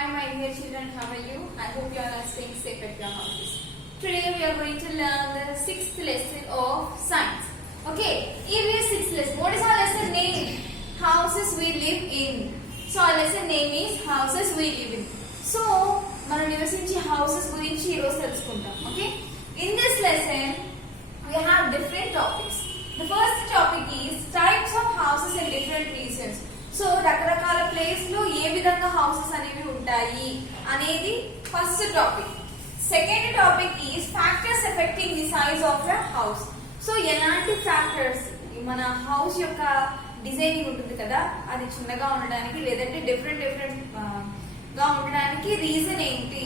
Hi my dear children, how are you? I hope you all are staying safe at your houses. Today we are going to learn the 6th lesson of science. Okay, EVS 6th lesson. What is our lesson name? Houses we live in. So our lesson name is houses we live in. So మనం నివసించే houses గురించి ఈ రోజు తెలుసుకుంటాం. Okay? In this lesson we have different topics. The first topic is types of houses in different regions. So రకరకాల place లో ఏ విధంగా houses అనేవి ఉంటాయి అనేది first topic. Second topic is factors effecting the size of the house. So ఎలాంటి factors మన house యొక్క designing ఉంటుంది కదా, అది చిన్నగా ఉండడానికి లేదంటే డిఫరెంట్ గా ఉండడానికి రీజన్ ఏంటి,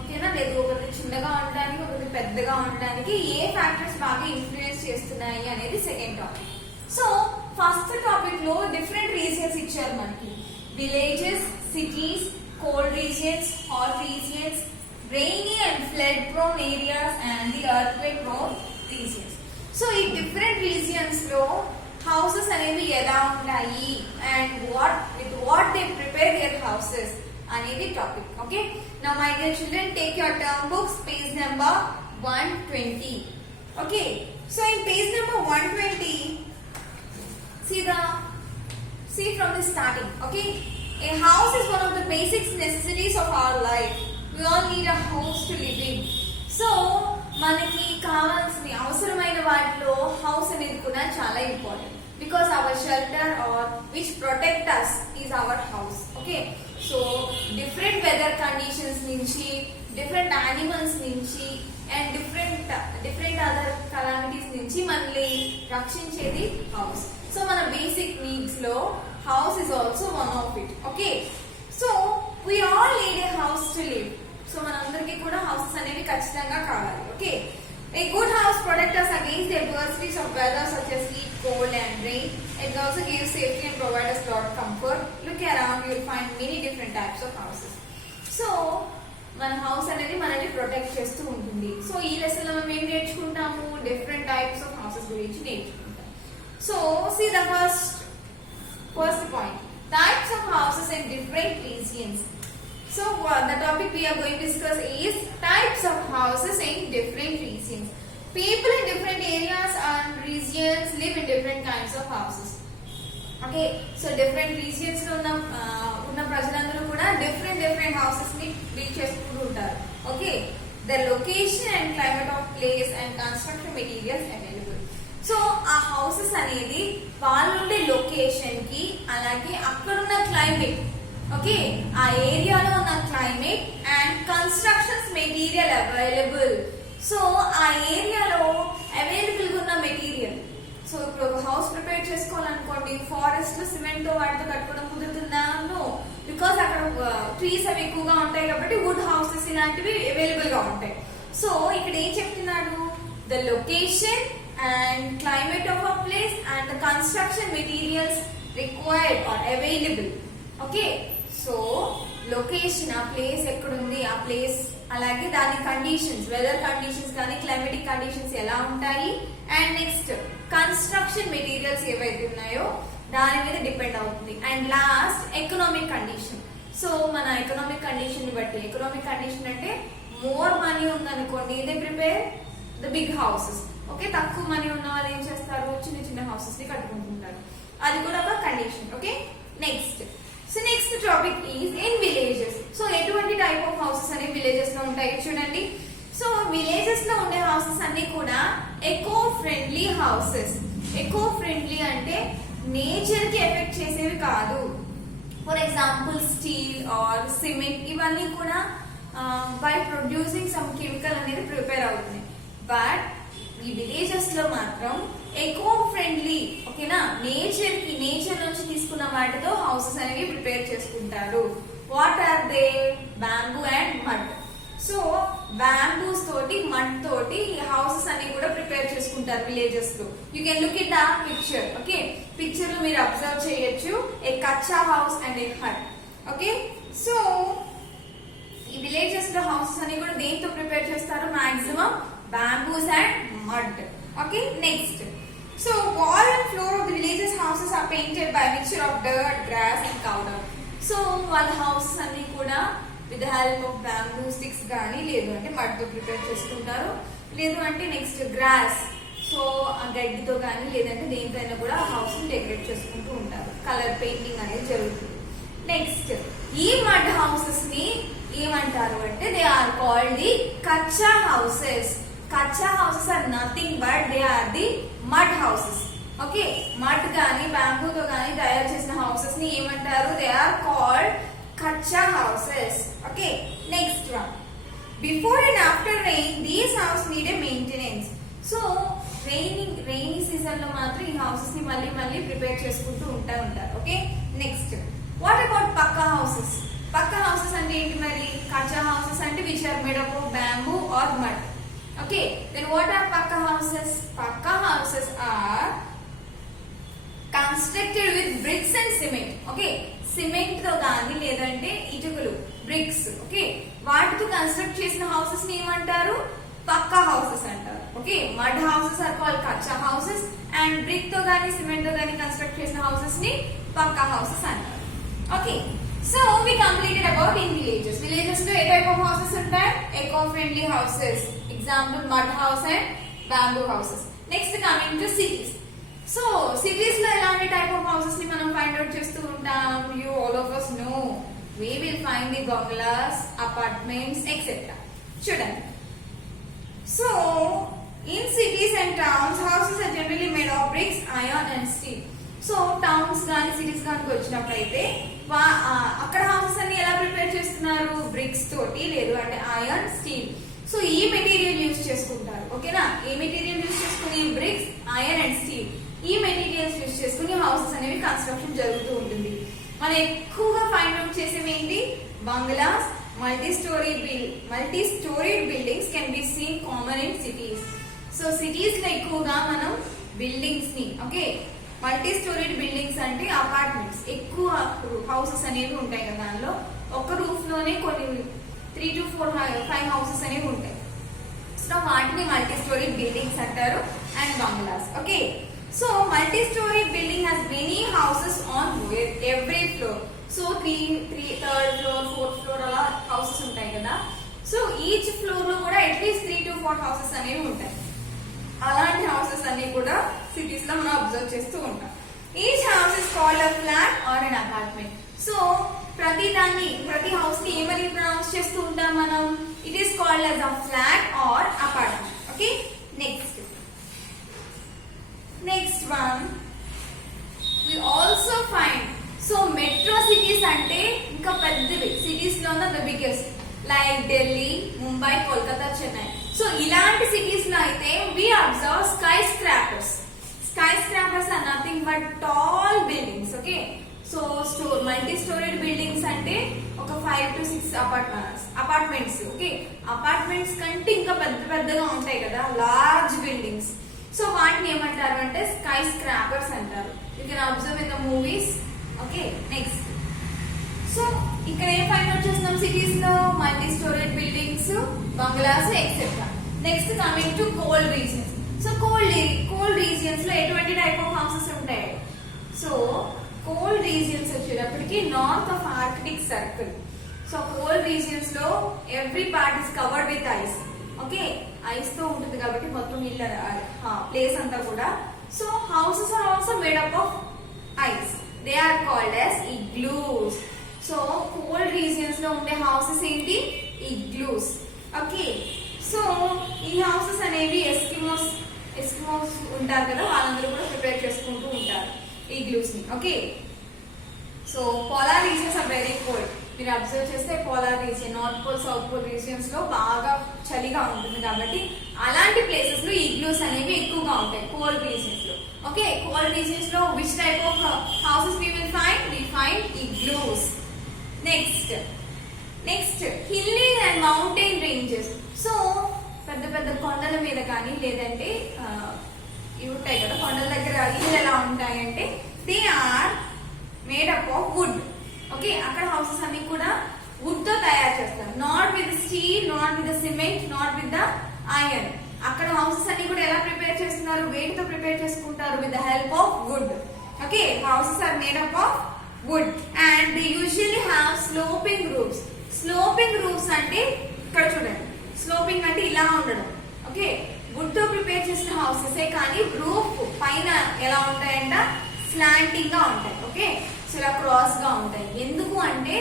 ఓకేనా, లేదు ఒకటి చిన్నగా ఉండడానికి ఒకటి పెద్దగా ఉండడానికి ఏ ఫ్యాక్టర్స్ బాగా ఇన్ఫ్లుయెన్స్ చేస్తున్నాయి అనేది second topic. So first topic లో డిఫరెంట్ రీజియన్స్ ఇచ్చారు మనకి. Villages, cities, cold regions, hot regions, rainy and flood prone areas and the earthquake prone regions. So ఈ డిఫరెంట్ రీజియన్స్ లో హౌసెస్ అనేవి ఎలా ఉంటాయి and what they prepare their houses అనేది topic. Okay, now my dear children, take your term books, page number 120. Okay, so in page number 120, see from the starting. Okay, a house is one of the basic necessities of our life. We all need a house to live in. So మనకి కావాల్సిన అవసరమైన వాటిలో house అనేది కూడా చాలా important, because our shelter or which protect us is our house. Okay, so different weather conditions నుంచి, different animals నుంచి and different other calamities నుంచి మనల్ని రక్షించేది హౌస్. సో మన బేసిక్ నీడ్స్ లో house is also one of it. Okay, so we all need a house to live. So మనందరికీ కూడా houses అనేవి ఖచ్చితంగా కావాలి. Okay, a good house protects us against the adversities of weather such as heat, cold and rain. It also gives safety and provides us lot of comfort. Look around, you will find many different types of houses. So మన house అనేది మనల్ని protect చేస్తూ ఉంటుంది. So ఈ lesson లో మనం ఏం నేర్చుకుంటాము, డిఫరెంట్ టైప్స్ ఆఫ్ హౌసెస్ గురించి నేర్చుకుంటాం. So see the first point, types of houses in different regions. So the topic we are going to discuss is types of houses in different regions. People in different areas and regions live in different kinds of houses. Okay, so different regions లో ఉన్న ప్రజలందరూ కూడా different houses ని build చేసుకుంటూ ఉంటారు. Okay, the location and climate of place and construction materials available. So ఆ houses అనేది వాళ్ళ ఉండే లొకేషన్ కి, అలాగే అక్కడున్న క్లైమేట్, ఓకే, ఆ ఏరియాలో ఉన్న climate and constructions material available. So ఆ ఏరియాలో అవైలబుల్ ఉన్న మెటీరియల్, సో ఇప్పుడు ఒక హౌస్ ప్రిపేర్ చేసుకోవాలనుకోండి, ఫారెస్ట్ లో సిమెంట్ తో వాటితో కట్టుకోవడం కుదురుతుందా? నో, బికాస్ అక్కడ ట్రీస్ అవి ఎక్కువగా ఉంటాయి కాబట్టి వుడ్ హౌసెస్ ఇలాంటివి అవైలబుల్ గా ఉంటాయి. సో ఇక్కడ ఏం చెప్తున్నాడు, the location and climate of a place and the construction materials required are available. Okay, so location, ఆ ప్లేస్ ఎక్కడుంది, ఆ ప్లేస్, అలాగే దాని కండిషన్స్, వెదర్ కండిషన్స్ కానీ క్లైమేటిక్ కండిషన్స్ ఎలా ఉంటాయి, అండ్ నెక్స్ట్ కన్స్ట్రక్షన్ మెటీరియల్స్ ఏవైతే ఉన్నాయో దాని మీద డిపెండ్ అవుతుంది. And last economic condition. So మన ఎకనామిక్ కండిషన్ ని బట్టి, ఎకనామిక్ కండిషన్ అంటే మోర్ మనీ ఉందనుకోండి, they prepare the big houses. Okay, తక్కువ మనీ ఉన్న వాళ్ళు ఏం చేస్తారు, చిన్న హౌసెస్ ని కట్టుకుంటుంటారు. అది కూడా ఒక condition. Okay, next topic is in villages. So ఎటువంటి టైప్ ఆఫ్ హౌసెస్ అనేవి విలేజెస్ లో ఉంటాయి చూడండి. సో విలేజెస్ లో ఉండే హౌసెస్ అన్ని కూడా eco friendly houses. Eco friendly అంటే నేచర్ కి ఎఫెక్ట్ చేసేవి కాదు. For example steel or cement, ఇవన్నీ కూడా బై ప్రొడ్యూసింగ్ సమ్ కెమికల్ అనేది ప్రిపేర్ అవుతుంది. బట్ ఈ విలేజెస్ లో మాత్రం ఎకో ఫ్రెండ్లీ, ఓకేనా, నేచర్ నుంచి తీసుకున్న వాటితో హౌసెస్ అనేవి ప్రిపేర్ చేసుకుంటారు. What are they? Bamboo and mud. So bamboos తోటి, మడ్ తోటి ఈ హౌసెస్ అన్ని కూడా ప్రిపేర్ చేసుకుంటారు విలేజెస్ లో. You can look it the picture. Okay, picture లో మీరు అబ్జర్వ్ చేయొచ్చు a kutcha house and a hut. Okay, so ఈ విలేజెస్ లో హౌసెస్ అన్ని కూడా దేంతో ప్రిపేర్ చేస్తారు? Maximum bamboos and mud. Okay, next. So wall and floor of the villages houses are painted by a mixture of dirt, grass and cow dung. So వాళ్ళ houses అన్ని కూడా with help of bamboo sticks కానీ లేదు అంటే మట్టితో prepare చేసుకుంటారు, లేదు అంటే నెక్స్ట్ గ్రాస్, సో ఆ గడ్డితో కానీ లేదంటే దేనికైనా కూడా హౌస్ ని డెకరేట్ చేసుకుంటూ ఉంటారు. కలర్ పెయింటింగ్ అనేది జరుగుతుంది. నెక్స్ట్ ఈ మడ్ హౌసెస్ ని ఏమంటారు అంటే they are called the kutcha houses. Kutcha houses are nothing but they are the mud houses. Okay, mud కానీ బ్యాంబూతో కానీ తయారు చేసిన హౌసెస్ ని ఏమంటారు? They are called kutcha houses. Okay, next one, before and after rain these house need a maintenance. So rainy season లో మాత్రం ఈ హౌసెస్ ని మళ్ళీ మళ్ళీ ప్రిపేర్ చేసుకుంటూ ఉంటారు. Okay, next what about pucca houses? Pucca houses అంటే ఏంటి మరి? కచ్చా హౌసెస్ అంటే which are made up of bamboo or mud. Okay, then what are pucca houses? Pucca houses are constructed with bricks and cement. Okay, cement తో కానీ లేదంటే ఇటుకలు, బ్రిక్స్, ఓకే, వాటితో construct చేసిన హౌసెస్ ని ఏమంటారు? పక్కా హౌసెస్ అంటారు. Okay, mud houses are called kutcha houses and brick తో కానీ సిమెంట్ తో కానీ కన్స్ట్రక్ట్ చేసిన హౌసెస్ ని పక్కా హౌసెస్ అంటారు. Okay, so we completed about in villages. Villages లో ఏ టైప్ ఆఫ్ హౌసెస్ ఉంటాయి? Echo friendly houses, example mud house and bamboo houses. Next coming to cities. So cities లో ఎలాంటి టైప్ ఆఫ్ హౌసెస్ ని మనం find out చేస్తూ ఉంటాం? You all of us know we will find the bungalows, apartments, etc. చూడండి, so in cities and towns houses are generally made of bricks, iron and steel. So towns గానీ cities గానీ వచ్చినప్పుడు అయితే అక్కడ houses అన్ని ఎలా ప్రిపేర్ చేస్తున్నారు? Bricks తోటి, లేదు అంటే ఐరన్, స్టీల్. సో ఈ మెటీరియల్ యూజ్ చేసుకుంటారు. ఓకేనా, ఏ మెటీరియల్ యూజ్ చేసుకుని? Bricks, iron and steel. ఈ మెటీరియల్స్ యూజ్ చేసుకుని హౌసెస్ అనేవి కన్స్ట్రక్షన్ జరుగుతూ ఉంటుంది. మనం ఎక్కువగా ఫైండ్ అవుట్ చేసేవి ఏంటి? Bungalows, multi-storied buildings can be seen common in cities. So cities లో ఎక్కువగా మనం బిల్డింగ్స్ ని, ఓకే, మల్టీ స్టోరీడ్ బిల్డింగ్స్ అంటే అపార్ట్మెంట్స్, ఎక్కువ హౌసెస్ అనేవి ఉంటాయి కదా, దానిలో ఒక రూఫ్ లోనే కొన్ని 3 to 5 హౌసెస్ అనేవి ఉంటాయి. సో వాటిని మల్టీ స్టోరీడ్ బిల్డింగ్స్ అంటారు and bungalows. Okay, so multi storeyed building has many houses on every floor. So 3rd floor, 4th floor అలా హౌసెస్ ఉంటాయి కదా. సో ఈచ్ ఫ్లోర్ లో కూడా అట్లీస్ట్ 3 to 4 హౌసెస్ అనేవి ఉంటాయి. అలాంటి హౌసెస్ అన్ని కూడా సిటీస్ లో మనం అబ్జర్వ్ చేస్తూ ఉంటాం. Each house is called a flat or an apartment. So ప్రతి హౌస్ ని ఏమని ప్రొనౌన్స్ చేస్తూ ఉంటాం మనం? It is called as a flat or apartment. Okay, next one we also find. So metro cities అంటే ఇంకా పెద్దవి, సిటీస్ లో ఉన్న the biggest, like Delhi, Mumbai, Kolkata, Chennai. So ఇలాంటి సిటీస్ లో అయితే we observe skyscrapers. Skyscrapers are nothing but tall buildings. Okay, so multi storeyed buildings అంటే ఒక 5 to 6 అపార్ట్మెంట్స్. ఓకే, అపార్ట్మెంట్స్ కంటే ఇంకా పెద్దగా ఉంటాయి కదా, లార్జ్ బిల్డింగ్స్. సో వాటిని ఏమంటారు అంటే స్కై స్క్రాపర్స్ అంటారు. You can observe in the movies. Okay, next, so ఇక్కడ ఏం ఫైండ్ అవుట్ చేస్తున్నాం? సిటీస్ లో multi storeyed buildings, bungalows, etcetera. Next coming to cold regions. So cold regions లో ఎటువంటి టైప్ ఆఫ్ హౌసెస్ ఉంటాయి? సో కోల్డ్ రీజియన్స్ వచ్చేటప్పటికి north of Arctic circle. So cold regions లో every part is covered with ice. Okay, ice తో ఉంటుంది కాబట్టి మొత్తం ఇళ్ళ ప్లేస్ అంతా కూడా. So houses are also made up of ice. They are called as igloos. So cold regions లో ఉండే హౌసెస్ ఏంటి? ఇగ్లూస్. ఓకే, సో ఈ హౌసెస్ అనేవి ఎస్కిమోస్ ఉంటారు కదా, వాళ్ళందరూ కూడా ప్రిపేర్ చేసుకుంటూ ఉంటారు ఇగ్లూస్ ని. Okay, so polar regions are very cold. మీరు అబ్జర్వ్ చేస్తే polar region, north pole, south pole regions లో బాగా చలిగా ఉంటుంది కాబట్టి అలాంటి ప్లేసెస్ లో ఇగ్లూస్ అనేవి ఎక్కువగా ఉంటాయి కోల్డ్ రీజియన్స్ లో. ఓకే, కోల్డ్ రీజియన్స్ లో which type of houses we find iglus. Next hilly and mountain ranges. So పెద్ద కొండల మీద కానీ లేదంటే ఇవి ఉంటాయి కదా, కొండల దగ్గర ఇల్లు ఎలా ఉంటాయంటే they are made up of wood. Okay, అక్కడ హౌసెస్ అన్ని కూడా వుడ్ తో తయారు చేస్తారు. Not with steel, not with cement, not with the iron. అక్కడ హౌసెస్ అన్ని కూడా ఎలా ప్రిపేర్ చేస్తున్నారు? వేటితో ప్రిపేర్ చేసుకుంటారు? With the help of wood. Okay, houses are made up of wood and they usually have sloping roofs. Sloping roofs అంటే ఇక్కడ చూడండి, స్లోపింగ్ అంటే ఇలా ఉండడం. ఓకే, వుడ్ తో ప్రిపేర్ చేసిన హౌసెస్ కానీ రూఫ్ పైన ఎలా ఉంటాయంట, స్లాంటింగ్ గా ఉంటాయి. ఓకే, సో ఇలా క్రాస్ గా ఉంటాయి. ఎందుకు అంటే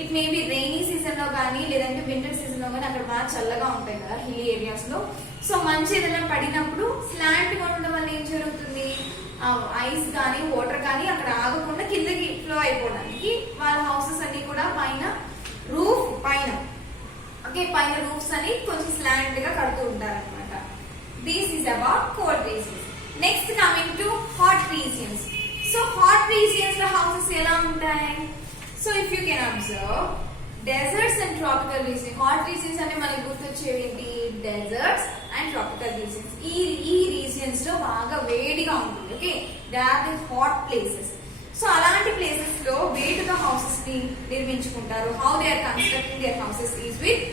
it may be rainy season లో కానీ లేదంటే వింటర్ సీజన్ లో కానీ అక్కడ బాగా చల్లగా ఉంటాయి కదా హిల్ ఏరియాస్ లో. సో మంచి ఏదైనా పడినప్పుడు స్లాంట్ గా ఉండడం వల్ల ఏం జరుగుతుంది, ఐస్ కానీ వాటర్ కానీ అక్కడ ఆగకుండా కిందకి ఫ్లో అయిపోవడానికి వాళ్ళ హౌసెస్ అన్ని కూడా పైన రూఫ్ పైన, ఓకే, పైన రూఫ్స్ అని కొంచెం స్లాంట్ గా కడుతూ ఉంటారు అనమాట. This is about cold regions. Next coming to hot regions. So hot regions లో హౌసెస్ ఎలా ఉంటాయి? So if you can observe deserts and tropical regions. Hot regions అంటే మనకి గుర్తొచ్చేవి ఏంటి, డెజర్ట్స్ అండ్ ట్రాపికల్ రీజియన్స్. ఈ రీజియన్స్ లో బాగా వేడిగా ఉంటుంది. Okay, they are the hot places. So అలాంటి ప్లేసెస్ లో వేటుగా హౌసెస్ ని నిర్మించుకుంటారు. How they are constructing their houses is with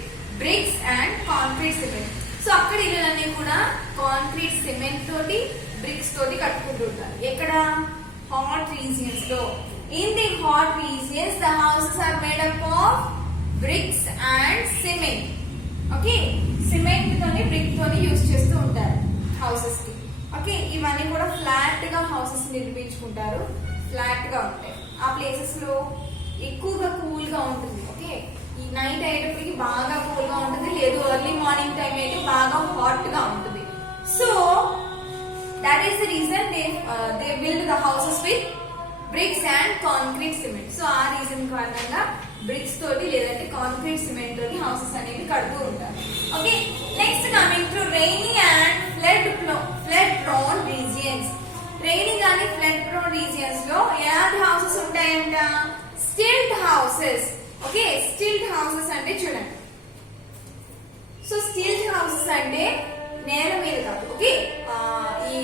bricks and concrete cement. So అక్కడ ఇళ్ళన్నీ కూడా కాంక్రీట్ సిమెంట్ తోటి బ్రిక్స్ తోటి కట్టుకుంటుంటారు. ఎక్కడ, హాట్ రీజియన్స్ లో. In the hot regions the houses are made up of bricks and cement. Okay, cement తోని brick తోని యూజ్ చేస్తూ ఉంటారు హౌసెస్ కి. ఓకే, ఇవన్నీ కూడా ఫ్లాట్ గా హౌసెస్ నిర్మించుకుంటారు. ఫ్లాట్ గా ఉంటాయి. ఆ ప్లేసెస్ లో ఎక్కువగా కూల్ గా ఉంటుంది. ఓకే, ఈ నైట్ అయ్యేటప్పటికి బాగా కూల్ గా ఉంటుంది, లేదు ఎర్లీ మార్నింగ్ టైం అయితే బాగా హాట్ గా ఉంటుంది. So that is the reason they build the houses with bricks and concrete cement. So ఆ రీజన్ కారణంగా బ్రిక్స్ తోటి లేదంటే కాంక్రీట్ సిమెంట్ తోటి హౌసెస్ అనేవి కడుతూ ఉంటారు. Okay, next coming to rainy and flood prone regions. Rainy కానీ ఫ్లడ్ ప్రోన్ రీజియన్స్ లో ఎలాంటి హౌసెస్ ఉంటాయంట, stilt houses. Okay, stilt houses అంటే చూడండి, సో స్టిల్ట్ హౌసెస్ అంటే నేల మీద కాదు. ఓకే, ఈ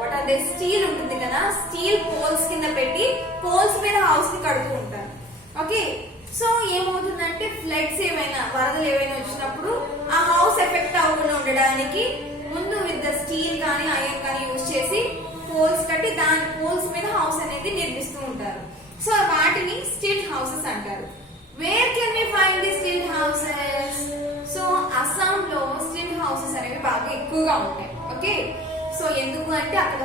వాట్ ఆర్ దే స్టీల్ ఉంటుంది కదా, స్టీల్ పోల్స్ కింద పెట్టి పోల్స్ మీద హౌస్ ని కడుతూ ఉంటారు. ఓకే, సో ఏమవుతుందంటే ఫ్లడ్స్ ఏమైనా వరదలు ఏవైనా వచ్చినప్పుడు ఆ హౌస్ ఎఫెక్ట్ అవ్వకుండా ఉండడానికి ముందు విత్ ద స్టీల్ కానీ ఐరన్ కానీ యూజ్ చేసి పోల్స్ కట్టి దాని పోల్స్ మీద హౌస్ అనేది నిర్మిస్తూ ఉంటారు. సో వాటిని స్టిల్ట్ హౌసెస్ అంటారు. Where can we find the stilt houses? So Assam లో స్టిల్ట్ హౌసెస్ అనేవి బాగా ఎక్కువగా ఉంటాయి. ఓకే, సో ఎందుకు అంటే అక్కడ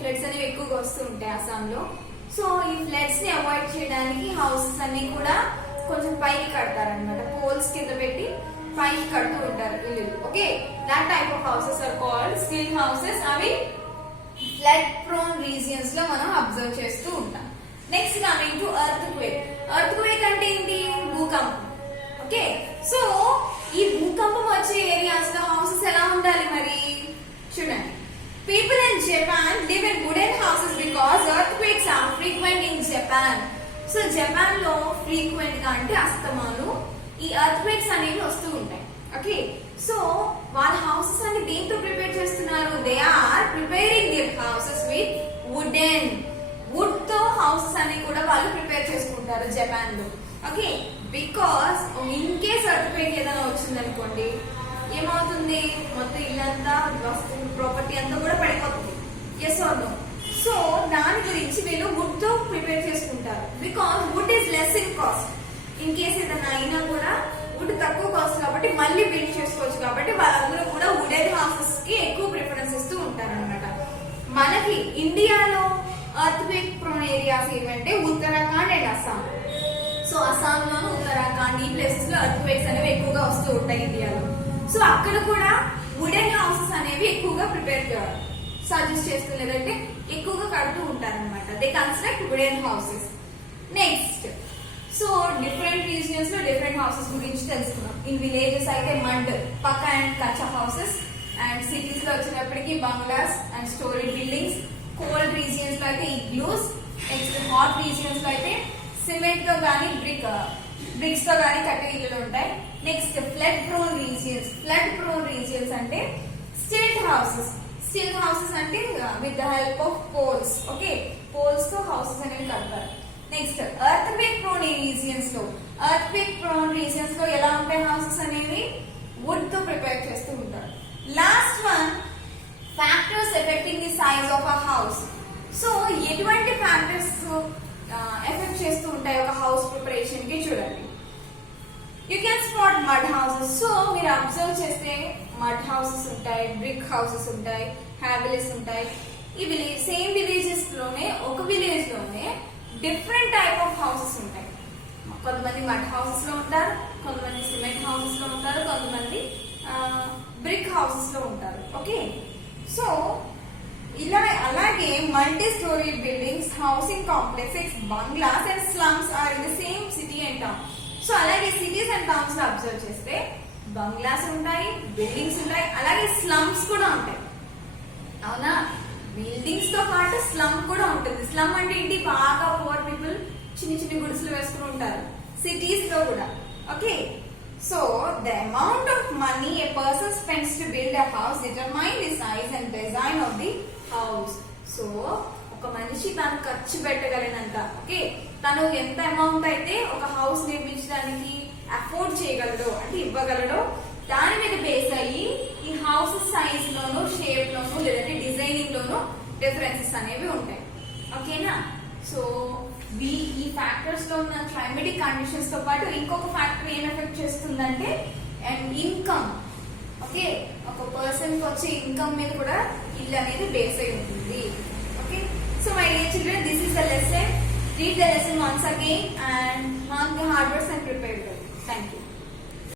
ఫ్లడ్స్ అనేవి ఎక్కువగా వస్తూ ఉంటాయి అస్సాం లో. సో ఈ ఫ్లడ్స్ ని అవాయిడ్ చేయడానికి హౌసెస్ అన్ని కూడా కొంచెం పైకి కడతారనమాట. పోల్స్ కింద పెట్టి పైకి కడుతూ ఉంటారు ఇల్లు. Okay, that type of houses are called stilt houses. అవి ఫ్లడ్ ప్రోన్ రీజియన్స్ లో మనం అబ్జర్వ్ చేస్తూ ఉంటాం. Next coming to earthquake. Earthquake అంటే ఏంటి, భూకంపం. ఓకే, సో ఈ భూకంపం వచ్చే ఏరియాస్ లో హౌసెస్ ఎలా ఉండాలి మరి చూడండి. People in Japan live in wooden houses because earthquakes are frequent in Japan. So Japan లో frequent గా అంటే అస్తమాను ఈ earthquakes అనేవి వస్తూ ఉంటాయి. ఓకే, సో వాళ్ళ హౌసెస్ అన్ని దేంతో ప్రిపేర్ చేస్తున్నారు, they are preparing their houses with wooden. Wood తో హౌసెస్ అన్ని కూడా వాళ్ళు ప్రిపేర్ చేసుకుంటారు జపాన్ లో. Okay, because in case earthquake ఏదైనా వచ్చింది అనుకోండి, ఏమవుతుంది, మొత్తం ఇల్లంతా వస్తువు ప్రాపర్టీ అంతా కూడా పడిపోతుంది. Yes are no? సో దాని గురించి వీళ్ళు వుడ్ తో ప్రిపేర్ చేసుకుంటారు. Because wood is less in cost. In case ఏదైనా అయినా కూడా వుడ్ తక్కువ కాస్ట్ కాబట్టి మళ్ళీ బిల్డ్ చేసుకోవచ్చు. కాబట్టి వాళ్ళందరూ కూడా వుడెన్ హౌసెస్ కి ఎక్కువ ప్రిఫరెన్స్ ఇస్తూ ఉంటారు అనమాట. మనకి ఇండియాలో ఎర్త్క్వేక్ ప్రోన్ ఏరియాస్ ఏమంటే ఉత్తరాఖండ్ అండ్ అస్సాం. సో అస్సాం లోను ఉత్తరాఖండ్ ఈ ప్లేసెస్ లో ఎర్త్క్వేక్స్ అనేవి ఎక్కువగా వస్తూ ఉంటాయి ఇండియాలో. సో అక్కడ కూడా వుడెన్ హౌసెస్ అనేవి ఎక్కువగా ప్రిపేర్ సజెస్ట్ చేస్తూ లేదంటే ఎక్కువగా కడుతూ ఉంటారు అనమాట. They construct wooden houses. Next, so different regions లో డిఫరెంట్ హౌసెస్ గురించి తెలుసుకున్నాం. ఇన్ విలేజెస్ అయితే mud, Pakka and kachcha houses, and cities లో వచ్చినప్పటికీ bungalows and story buildings. Cold regions లో అయితే ఇగ్లూస్. నెక్స్ట్ హాట్ రీజియన్స్ లో అయితే సిమెంట్ తో గానీ బ్రిక్స్ తో గానీ కట్టే ఇల్లులు ఉంటాయి. Next flood prone regions. Flood prone regions అంటే స్టిల్ట్ హౌసెస్. స్టిల్ట్ హౌసెస్ అంటే with the help of poles. Okay, poles తో హౌసెస్ అనేవి కడతారు. నెక్స్ట్ ఎర్త్క్వేక్ ప్రోన్ రీజియన్స్ లో, ఎర్త్క్వేక్ ప్రోన్ రీజియన్స్ లో ఎలా ఉంటాయి హౌసెస్ అనేవి, వుడ్ తో ప్రిపేర్ చేస్తూ ఉంటారు. Last one, factors effecting the size of a house. So ఎటువంటి ఫ్యాక్టర్స్ ఎఫెక్ట్ చేస్తూ ఉంటాయి ఒక హౌస్ ప్రిపరేషన్ కి చూడండి. You can spot mud houses. So మీరు అబ్జర్వ్ చేస్తే మడ్ హౌసెస్ ఉంటాయి, బ్రిక్ హౌసెస్ ఉంటాయి, హ్యాబిలిస్ ఉంటాయి. ఈ విలేజ్ సేమ్ విలేజెస్ లోనే ఒక విలేజ్ లోనే డిఫరెంట్ టైప్ ఆఫ్ హౌసెస్ ఉంటాయి. కొంతమంది మడ్ హౌసెస్ లో ఉంటారు, కొంతమంది సిమెంట్ హౌసెస్ లో ఉంటారు, కొంతమంది బ్రిక్ హౌసెస్ లో ఉంటారు. ఓకే, సో ఇలా అలాగే multi story buildings, housing complexes, bungalows and slums are in the same city and town. So అలాగే సిటీస్ అండ్ టౌన్స్ లో అబ్జర్వ్ చేస్తే బంగ్లాస్ ఉంటాయి, బిల్డింగ్స్ ఉంటాయి, అలాగే స్లమ్స్ కూడా ఉంటాయి. అవునా, బిల్డింగ్స్ తో పాటు స్లమ్ కూడా ఉంటుంది. స్లమ్ అంటే ఏంటి, బాగా పువర్ పీపుల్ చిన్న చిన్న గుడిసెలు వేసుకుని ఉంటారు సిటీస్ లో కూడా. Okay, so the amount of money A person spends to build a house determine the size and design of the house. So ఒక మనిషి తను ఖర్చు పెట్టగలిగినంత, ఓకే, తను ఎంత అమౌంట్ అయితే ఒక హౌస్ నిర్మించడానికి అఫోర్డ్ చేయగలడో అంటే ఇవ్వగలడో దాని మీద బేస్ అయ్యి ఈ హౌస్ సైజ్ లోను, షేప్ లోను, లేదంటే డిజైనింగ్ లోను డిఫరెన్సెస్ అనేవి ఉంటాయి. ఓకేనా, సో ఈ ఫ్యాక్టర్స్ లో ఉన్న క్లైమేటిక్ కండిషన్స్ తో పాటు ఇంకొక ఫ్యాక్టర్ ఏం ఎఫెక్ట్ చేస్తుందంటే అండ్ ఇన్కమ్. ఓకే, ఒక పర్సన్ కి వచ్చే ఇన్కమ్ మీద కూడా ఇల్లు అనేది బేస్ అయి ఉంటుంది. Okay, so my dear children, this is the lesson. Read the lesson once again and mark the hard words and prepare well. Thank you.